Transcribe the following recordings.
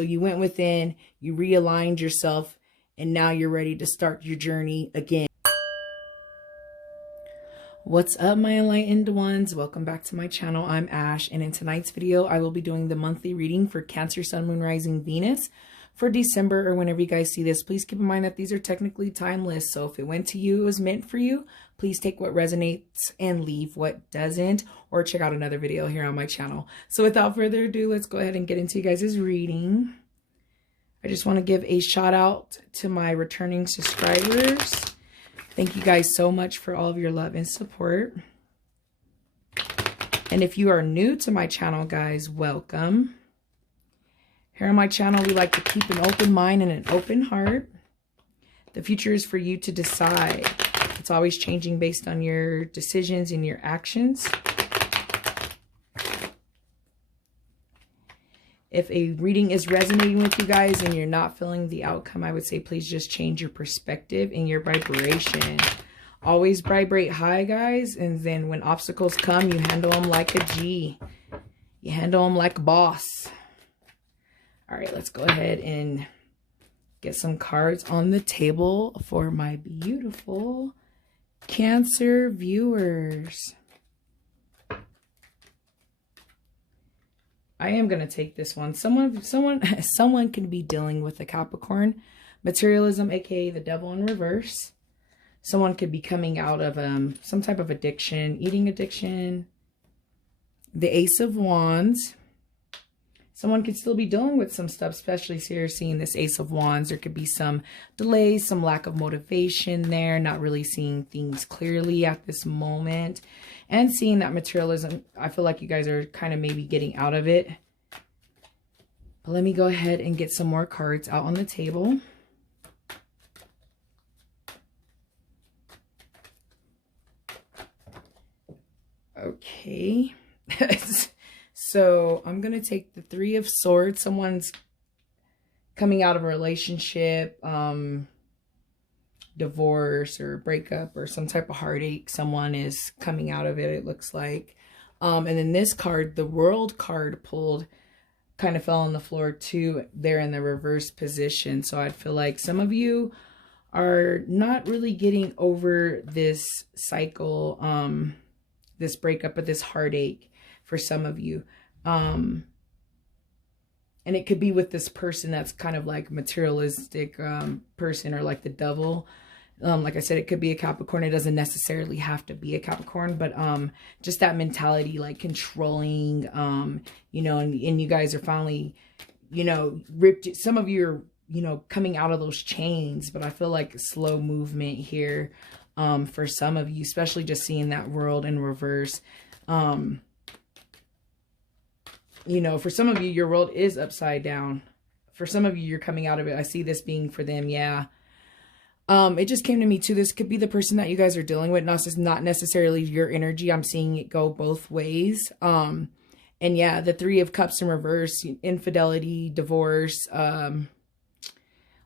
So you went within, you realigned yourself, and now you're ready to start your journey again. What's up, my enlightened ones? Welcome back to my channel. I'm Ash, and in tonight's video, I will be doing the monthly reading for Cancer, Sun, Moon, Rising, Venus for December, or whenever you guys see this. Please keep in mind that these are technically timeless, so if it went to you, it was meant for you. Please take what resonates and leave what doesn't, or check out another video here on my channel. So without further ado, let's go ahead and get into you guys' reading. I just want to give a shout out to my returning subscribers. Thank you guys so much for all of your love and support. And if you are new to my channel, guys, welcome. Here on my channel, we like to keep an open mind and an open heart. The future is for you to decide. It's always changing based on your decisions and your actions. If a reading is resonating with you guys and you're not feeling the outcome, I would say please just change your perspective and your vibration. Always vibrate high, guys. And then when obstacles come, you handle them like a G. You handle them like a boss. All right, let's go ahead and get some cards on the table for my beautiful Cancer viewers. I am going to take this one. Someone can be dealing with a Capricorn. Materialism, aka the devil in reverse. Someone could be coming out of some type of addiction, eating addiction. The Ace of Wands. Someone could still be dealing with some stuff, especially here seeing this Ace of Wands. There could be some delays, some lack of motivation there, not really seeing things clearly at this moment. And seeing that materialism, I feel like you guys are kind of maybe getting out of it. But let me go ahead and get some more cards out on the table. Okay. So I'm going to take the Three of Swords. Someone's coming out of a relationship, divorce or breakup or some type of heartache. Someone is coming out of it, it looks like. And then this card, the World card pulled, kind of fell on the floor too. They're in the reverse position. So I feel like some of you are not really getting over this cycle, this breakup, or this heartache for some of you. And it could be with this person that's kind of like materialistic person, or like the devil. Like I said, it could be a Capricorn. It doesn't necessarily have to be a Capricorn, but just that mentality, like controlling, you know, and you guys are finally, you know, ripped. Some of you are, you know, coming out of those chains, but I feel like slow movement here for some of you, especially just seeing that World in reverse. You know, for some of you, your world is upside down. For some of you, you're coming out of it. I see this being for them. Yeah. It just came to me too. This could be the person that you guys are dealing with. Not necessarily your energy. I'm seeing it go both ways. And yeah, the Three of Cups in reverse, infidelity, divorce,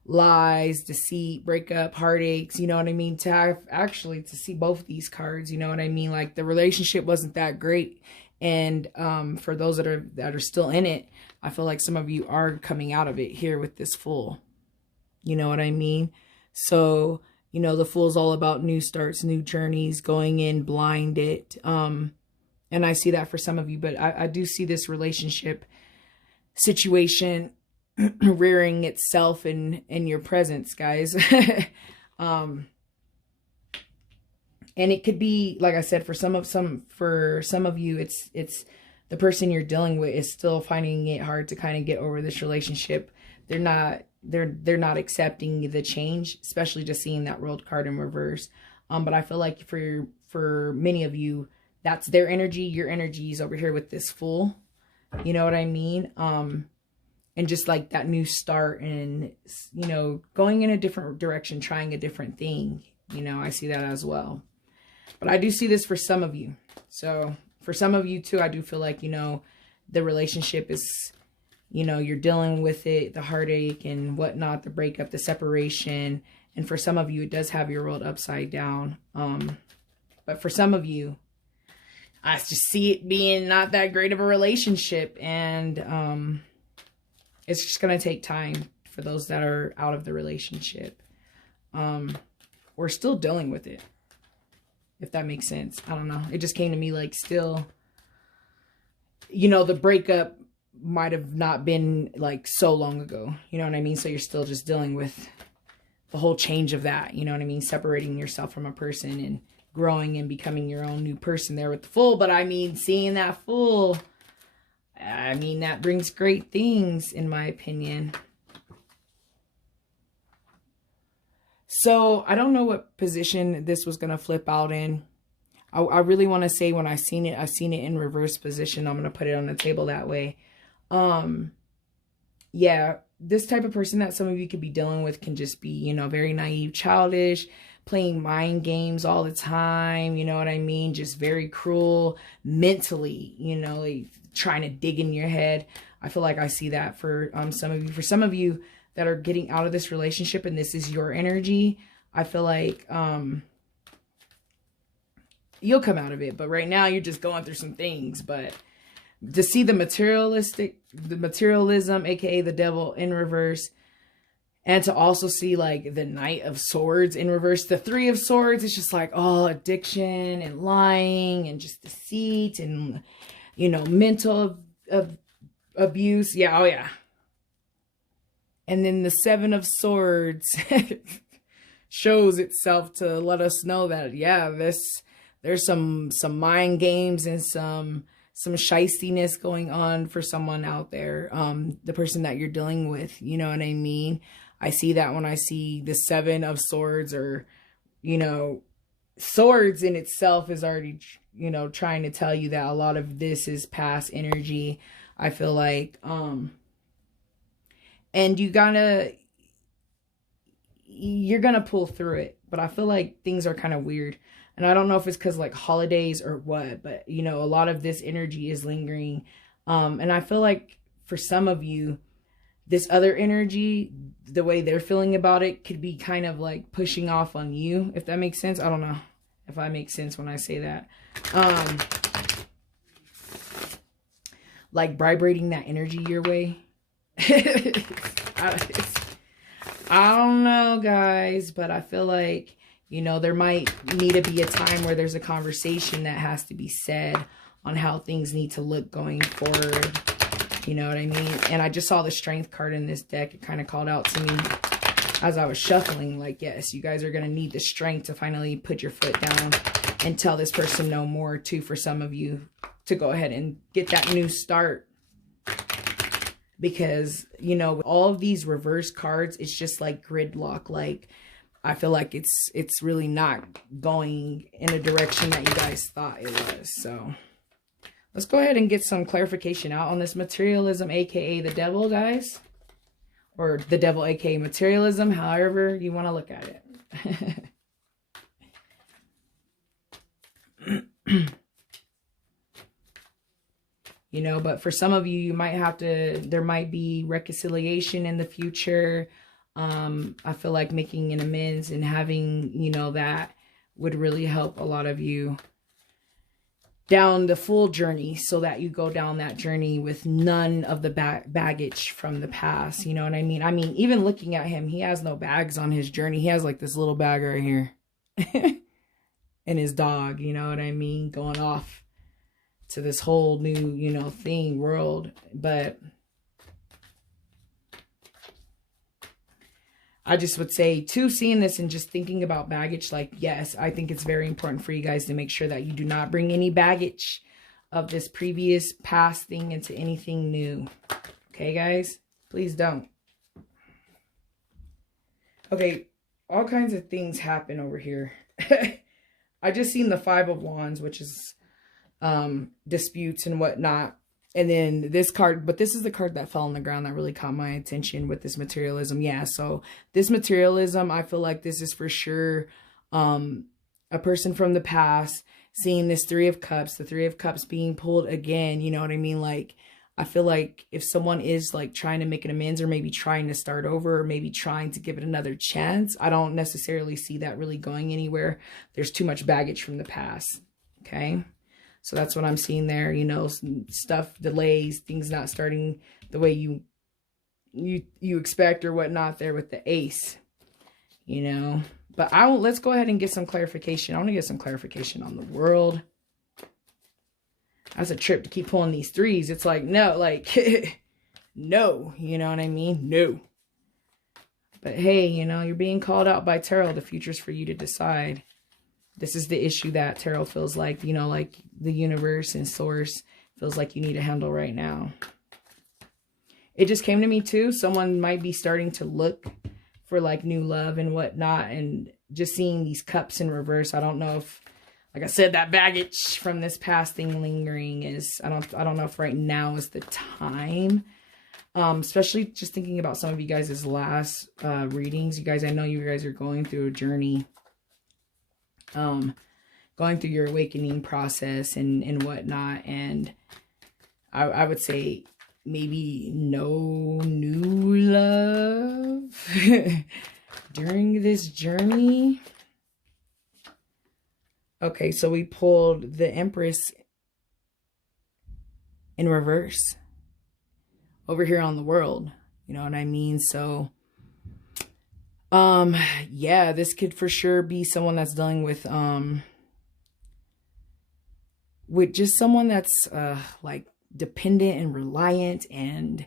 lies, deceit, breakup, heartaches, you know what I mean? To have actually to see both these cards, you know what I mean? Like the relationship wasn't that great. And for those that are still in it, I feel like some of you are coming out of it here with this Fool. You know what I mean? So, you know, the Fool's all about new starts, new journeys, going in blinded. And I see that for some of you, but I do see this relationship situation rearing itself in your presence, guys. And it could be, like I said, for some of you, it's the person you're dealing with is still finding it hard to kind of get over this relationship. They're not accepting the change, especially just seeing that World card in reverse. But I feel like for many of you, that's their energy. Your energy is over here with this Fool. You know what I mean? And just like that new start and, you know, going in a different direction, trying a different thing. You know, I see that as well. But I do see this for some of you. So for some of you too, I do feel like, you know, the relationship is, you know, you're dealing with it, the heartache and whatnot, the breakup, the separation. And for some of you, it does have your world upside down. But for some of you, I just see it being not that great of a relationship. And It's just going to take time for those that are out of the relationship. Or still dealing with it. If that makes sense. I don't know. It just came to me like still, you know, the breakup might have not been like so long ago. You know what I mean? So you're still just dealing with the whole change of that. You know what I mean? Separating yourself from a person and growing and becoming your own new person there with the Fool. But I mean, seeing that Fool, I mean, that brings great things in my opinion. So I don't know what position this was going to flip out in. I really want to say when I seen it in reverse position. I'm going to put it on the table that way. Yeah, this type of person that some of you could be dealing with can just be, you know, very naive, childish, playing mind games all the time. You know what I mean? Just very cruel mentally, you know, like trying to dig in your head. I feel like I see that for some of you. For some of you that are getting out of this relationship and this is your energy, I feel like you'll come out of it. But right now you're just going through some things. But to see the materialism, aka the devil in reverse, and to also see like the Knight of Swords in reverse, the Three of Swords, it's just like, oh, addiction and lying and just deceit and, you know, mental abuse. Yeah, oh yeah. And then the Seven of Swords shows itself to let us know that, yeah, there's some mind games and some shystiness going on for someone out there. The person that you're dealing with, you know what I mean? I see that when I see the Seven of Swords, or, you know, swords in itself is already, you know, trying to tell you that a lot of this is past energy. I feel like, and you're gonna pull through it. But I feel like things are kind of weird. And I don't know if it's because like holidays or what, but you know, a lot of this energy is lingering. And I feel like for some of you, this other energy, the way they're feeling about it could be kind of like pushing off on you, if that makes sense. I don't know if I make sense when I say that. Like vibrating that energy your way. I don't know, guys, but I feel like, you know, there might need to be a time where there's a conversation that has to be said on how things need to look going forward. You know what I mean? And I just saw the Strength card in this deck. It kind of called out to me as I was shuffling, like, yes, you guys are going to need the strength to finally put your foot down and tell this person no more, too, for some of you to go ahead and get that new start. Because, you know, with all of these reverse cards, it's just like gridlock. Like, I feel like it's really not going in a direction that you guys thought it was. So let's go ahead and get some clarification out on this materialism, aka the devil, guys. Or the devil, aka materialism, however you want to look at it. You know, but for some of you, you might have to, there might be reconciliation in the future. I feel like making an amends and having, you know, that would really help a lot of you down the full journey, so that you go down that journey with none of the baggage from the past. You know what I mean? I mean, even looking at him, he has no bags on his journey. He has like this little bag right here. And his dog, you know what I mean? Going off to this whole new, you know, world. But I just would say, too, seeing this and just thinking about baggage, like, yes, I think it's very important for you guys to make sure that you do not bring any baggage of this previous past thing into anything new. Okay, guys? Please don't. Okay, all kinds of things happen over here. I just seen the Five of Wands, which is disputes and whatnot. And then this card, but this is the card that fell on the ground that really caught my attention with this materialism. Yeah, so this materialism, I feel like this is for sure a person from the past seeing this Three of Cups, the Three of Cups being pulled again, you know what I mean? Like, I feel like if someone is like trying to make an amends, or maybe trying to start over, or maybe trying to give it another chance, I don't necessarily see that really going anywhere. There's too much baggage from the past, okay? So that's what I'm seeing there, you know, stuff, delays, things not starting the way you you expect or whatnot there with the ace, you know. But let's go ahead and get some clarification. I want to get some clarification on the world. That's a trip to keep pulling these threes. It's like, no, like, no, you know what I mean? No. But hey, you know, you're being called out by tarot. The future's for you to decide. This is the issue that tarot feels like, you know, like the universe and source feels like you need to handle right now. It just came to me too. Someone might be starting to look for like new love and whatnot, and just seeing these cups in reverse. I don't know if, like I said, that baggage from this past thing lingering is, I don't know if right now is the time. Especially just thinking about some of you guys' last readings. You guys, I know you guys are going through a journey. Going through your awakening process and whatnot. And I would say maybe no new love during this journey. Okay, so we pulled the Empress in reverse over here on the world. You know what I mean? So, yeah, this could for sure be someone that's dealing with just someone that's, like dependent and reliant and,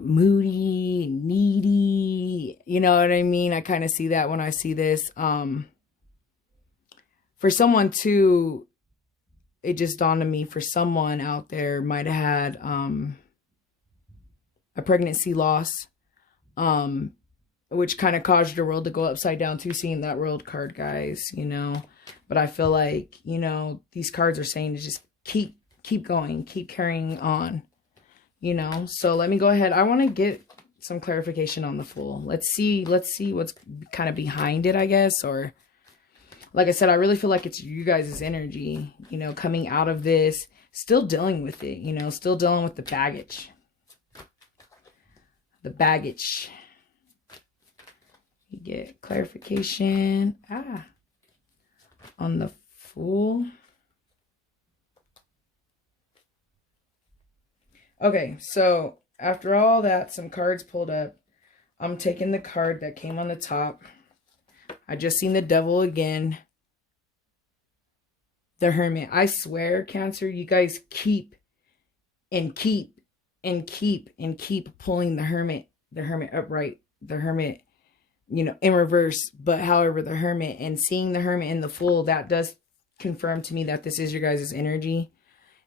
moody, needy. You know what I mean? I kind of see that when I see this. For someone too, it just dawned on me, for someone out there might have had, a pregnancy loss, which kind of caused your world to go upside down too, seeing that world card, guys, you know. But I feel like, you know, these cards are saying to just keep going, keep carrying on, you know. So let me go ahead. I want to get some clarification on the Fool. Let's see what's kind of behind it, I guess. Or like I said, I really feel like it's you guys' energy, you know, coming out of this, still dealing with it, you know, still dealing with the baggage. The baggage. You get clarification on the Fool. Okay, so after all that, some cards pulled up. I'm taking the card that came on the top. I just seen the Devil again. The Hermit. I swear, Cancer, you guys keep pulling the Hermit upright, the Hermit, you know, in reverse. But however, the Hermit, and seeing the Hermit in the Fool, that does confirm to me that this is your guys' energy.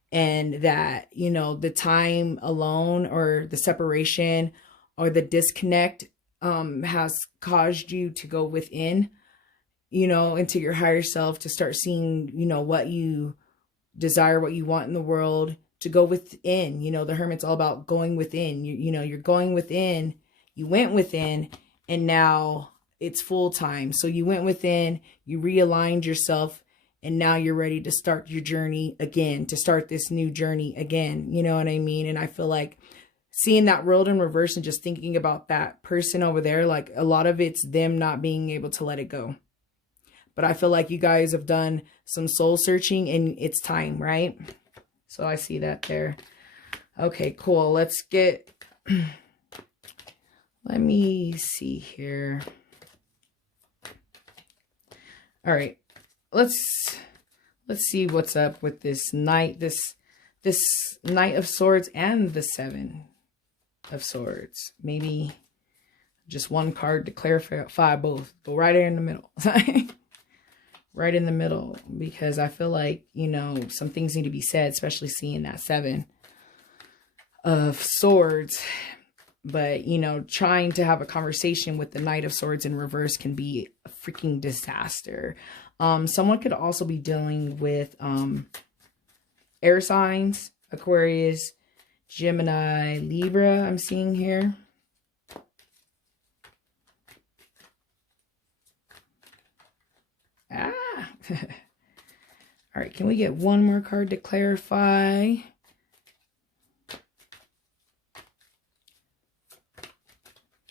And that, you know, the time alone or the separation or the disconnect has caused you to go within, you know, into your higher self, to start seeing, you know, what you desire, what you want in the world, to go within. You know, the Hermit's all about going within. You know, you're going within, you went within, and now it's full time. So you went within, you realigned yourself, and now you're ready to start your journey again, to start this new journey again. You know what I mean? And I feel like seeing that world in reverse and just thinking about that person over there, like a lot of it's them not being able to let it go. But I feel like you guys have done some soul searching and it's time, right? So I see that there. Okay, cool. Let's get, let me see here. All right. Let's see what's up with this Knight, this Knight of Swords and the Seven of Swords. Maybe just one card to clarify both, but right in the middle. Right in the middle, because I feel like, you know, some things need to be said, especially seeing that Seven of Swords. But, you know, trying to have a conversation with the Knight of Swords in reverse can be a freaking disaster. Someone could also be dealing with air signs, Aquarius, Gemini, Libra, I'm seeing here. All right, can we get one more card to clarify?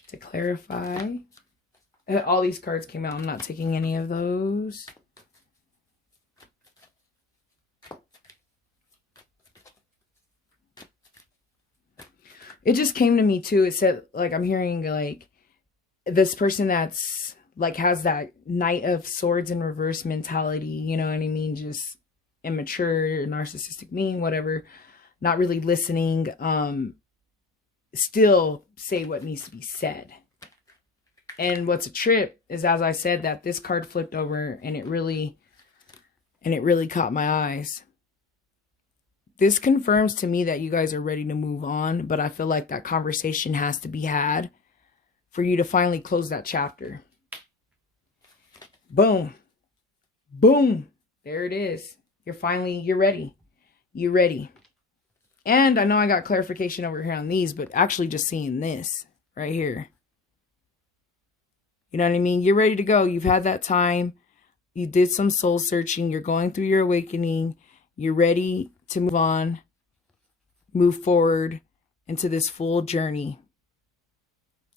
To clarify. All these cards came out. I'm not taking any of those. it just came to me too. It said, like, I'm hearing like this person that's like has that Knight of Swords in reverse mentality, you know what I mean? Just immature, narcissistic, mean, whatever, not really listening, still say what needs to be said. And what's a trip is, as I said, that this card flipped over and it really caught my eyes. This confirms to me that you guys are ready to move on, but I feel like that conversation has to be had for you to finally close that chapter. Boom. Boom. There it is. You're ready. You're ready. And I know I got clarification over here on these, but actually just seeing this right here. You know what I mean? You're ready to go. You've had that time. You did some soul searching. You're going through your awakening. You're ready to move on, move forward into this full journey.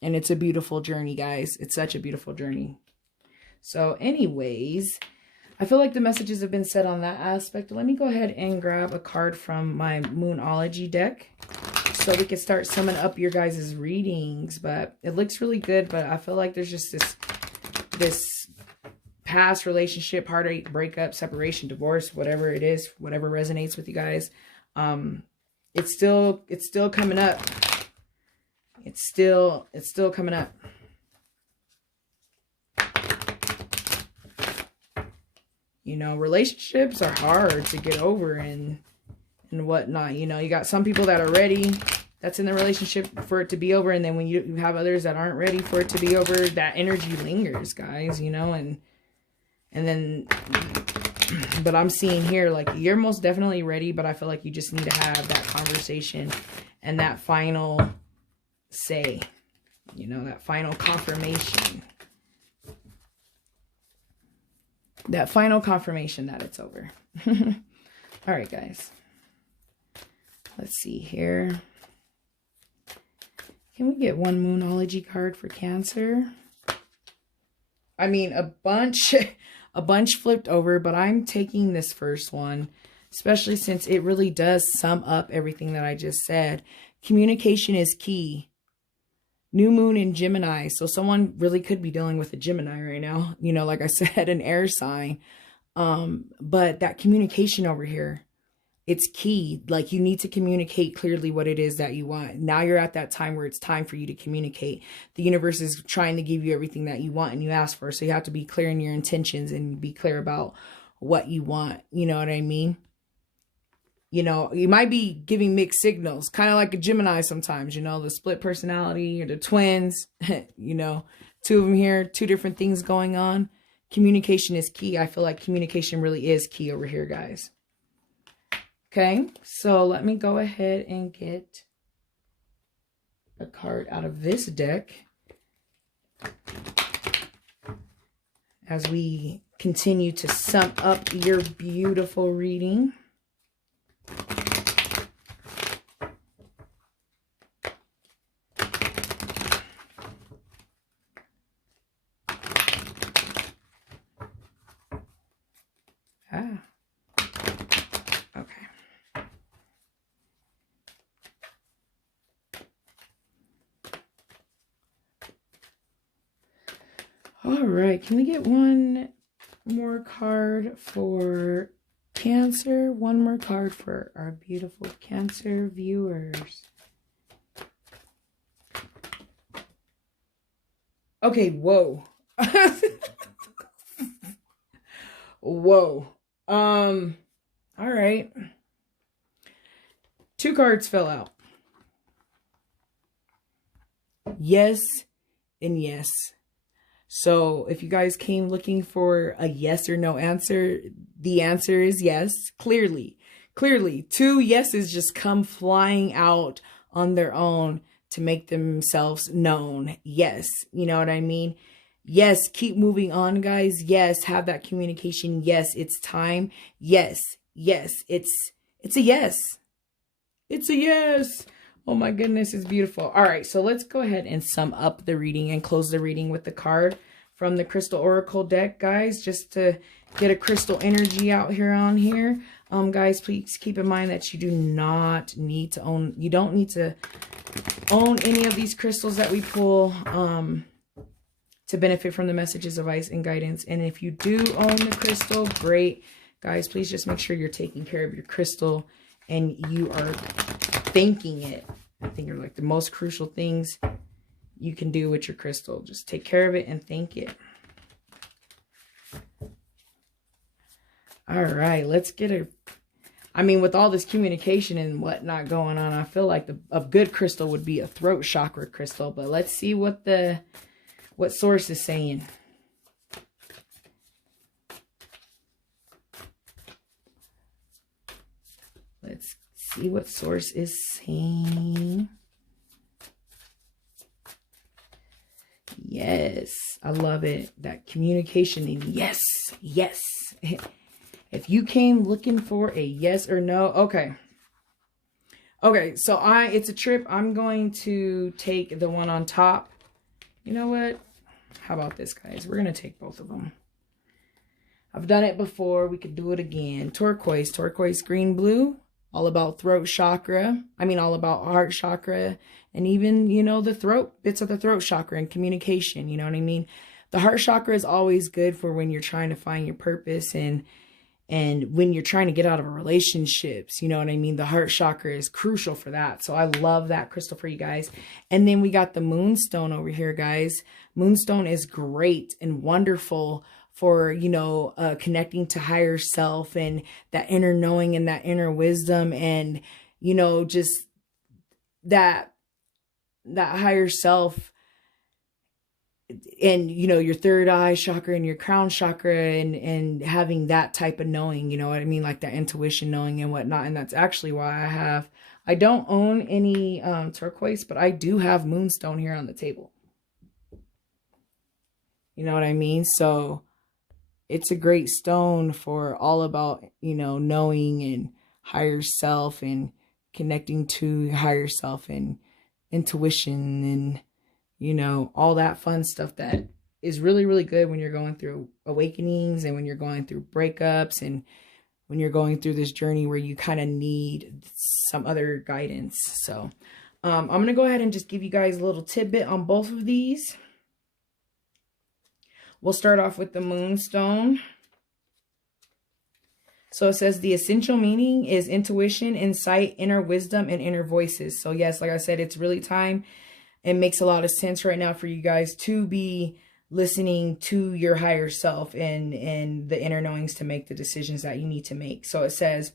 And it's a beautiful journey, guys. It's such a beautiful journey. So anyways, I feel like the messages have been said on that aspect. Let me go ahead and grab a card from my Moonology deck so we can start summing up your guys' readings. But it looks really good, but I feel like there's just this past relationship, heartache, breakup, separation, divorce, whatever it is, whatever resonates with you guys. It's still coming up. It's still coming up. You know, relationships are hard to get over and whatnot. You know, you got some people that are ready, that's in the relationship for it to be over. And then when you have others that aren't ready for it to be over, that energy lingers, guys, you know, and then, but I'm seeing here, like, you're most definitely ready, but I feel like you just need to have that conversation and that final say, you know, that final confirmation. That final confirmation that it's over. All right, guys. Let's see here. Can we get one Moonology card for Cancer? I mean, a bunch flipped over, but I'm taking this first one, especially since it really does sum up everything that I just said. Communication is key. New moon in Gemini. So someone really could be dealing with a Gemini right now. You know, like I said, an air sign. But that communication over here, it's key. Like, you need to communicate clearly what it is that you want. Now you're at that time where it's time for you to communicate. The universe is trying to give you everything that you want and you ask for. So you have to be clear in your intentions and be clear about what you want. You know what I mean? You know, you might be giving mixed signals, kind of like a Gemini sometimes, you know, the split personality or the twins, you know, two of them here, two different things going on. Communication is key. I feel like communication really is key over here, guys. Okay, so let me go ahead and get a card out of this deck as we continue to sum up your beautiful reading. All right, can we get one more card for Cancer? One more card for our beautiful Cancer viewers. Okay, whoa. Whoa. All right. Two cards fell out. Yes and yes. So if you guys came looking for a yes or no answer, the answer is yes. Clearly, two yeses just come flying out on their own to make themselves known. Yes. You know what I mean? Yes. Keep moving on, guys. Yes. Have that communication. Yes. It's time. Yes. Yes. It's a yes. It's a yes. Oh my goodness, it's beautiful. All right, so let's go ahead and sum up the reading and close the reading with the card from the Crystal Oracle deck, guys, just to get a crystal energy out here on here. Guys, please keep in mind that you do not need to own, you don't need to own any of these crystals that we pull to benefit from the messages, advice, and guidance. And if you do own the crystal, great. Guys, please just make sure you're taking care of your crystal and you are thanking it. I think are like the most crucial things you can do with your crystal. Just take care of it and thank it. All right, let's get a... I mean, with all this communication and whatnot going on, I feel like a good crystal would be a throat chakra crystal. But let's see what source is saying. Let's see what source is saying. Yes, I love it. That communication and yes, yes. If you came looking for a yes or no, okay. Okay, so it's a trip. I'm going to take the one on top. You know what? How about this, guys? We're going to take both of them. I've done it before. We could do it again. Turquoise, green, blue. All about throat chakra. I mean, all about heart chakra. And even, you know, the throat, bits of the throat chakra and communication. You know what I mean? The heart chakra is always good for when you're trying to find your purpose and when you're trying to get out of relationships, you know what I mean? The heart chakra is crucial for that. So I love that crystal for you guys. And then we got the Moonstone over here, guys. Moonstone is great and wonderful for, you know, connecting to higher self and that inner knowing and that inner wisdom and, you know, just that higher self and, you know, your third eye chakra and your crown chakra and having that type of knowing, you know what I mean? Like that intuition knowing and whatnot. And that's actually why I don't own any turquoise, but I do have Moonstone here on the table. You know what I mean? So it's a great stone for all about, you know, knowing and higher self and connecting to higher self and intuition and, you know, all that fun stuff that is really, really good when you're going through awakenings and when you're going through breakups and when you're going through this journey where you kind of need some other guidance. So I'm going to go ahead and just give you guys a little tidbit on both of these. We'll start off with the Moonstone. So it says the essential meaning is intuition, insight, inner wisdom, and inner voices. So yes, like I said, it's really time. It makes a lot of sense right now for you guys to be listening to your higher self and the inner knowings to make the decisions that you need to make. So it says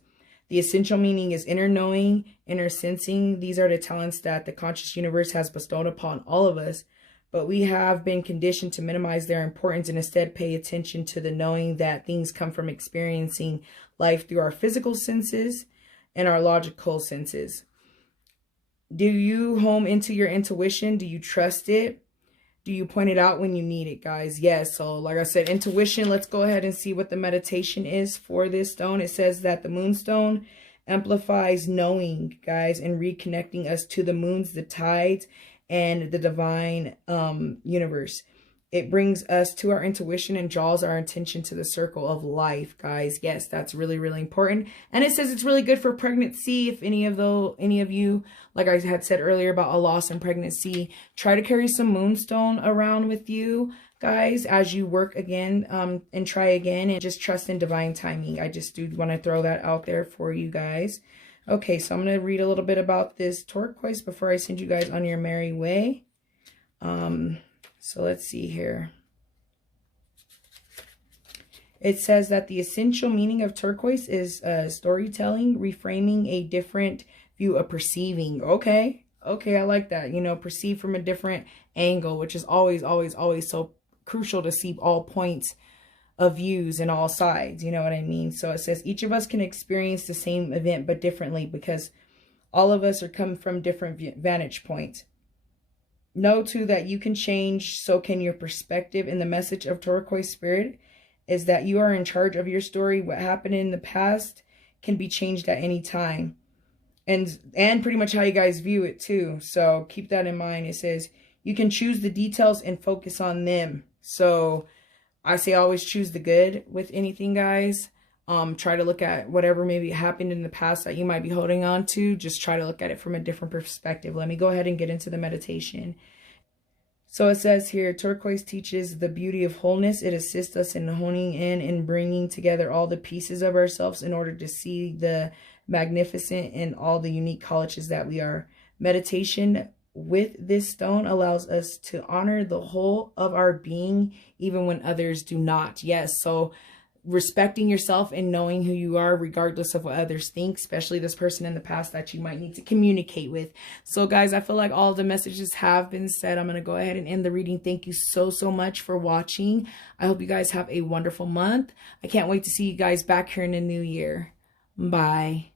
the essential meaning is inner knowing, inner sensing. These are the talents that the conscious universe has bestowed upon all of us, but we have been conditioned to minimize their importance and instead pay attention to the knowing that things come from experiencing life through our physical senses and our logical senses. Do you home into your intuition? Do you trust it? Do you point it out when you need it, guys? Yes. So like I said, intuition, let's go ahead and see what the meditation is for this stone. It says that the Moonstone amplifies knowing, guys, and reconnecting us to the moons, the tides, and the divine universe. It brings us to our intuition and draws our attention to the circle of life, guys. Yes, that's really, really important. And it says it's really good for pregnancy. If any of you, like I had said earlier about a loss in pregnancy, try to carry some Moonstone around with you, guys, as you work again and try again and just trust in divine timing. I just do want to throw that out there for you guys. Okay, so I'm going to read a little bit about this turquoise before I send you guys on your merry way. So let's see here. It says that the essential meaning of turquoise is storytelling, reframing a different view of perceiving. Okay, I like that. You know, perceive from a different angle, which is always, always, always so crucial to see all points of views and all sides. You know what I mean? So it says each of us can experience the same event, but differently because all of us are coming from different vantage points. Know too that you can change, so can your perspective. And the message of turquoise spirit is that you are in charge of your story. What happened in the past can be changed at any time. And pretty much how you guys view it too. So keep that in mind. It says you can choose the details and focus on them. So I say always choose the good with anything, guys. Try to look at whatever maybe happened in the past that you might be holding on to. Just try to look at it from a different perspective. Let me go ahead and get into the meditation. So it says here, turquoise teaches the beauty of wholeness. It assists us in honing in and bringing together all the pieces of ourselves in order to see the magnificent and all the unique qualities that we are. Meditation with this stone allows us to honor the whole of our being, even when others do not. Yes, so respecting yourself and knowing who you are regardless of what others think, especially this person in the past that you might need to communicate with. So guys, I feel like all the messages have been said. I'm going to go ahead and end the reading. Thank you so much for watching. I hope you guys have a wonderful month. I can't wait to see you guys back here in the new year. Bye.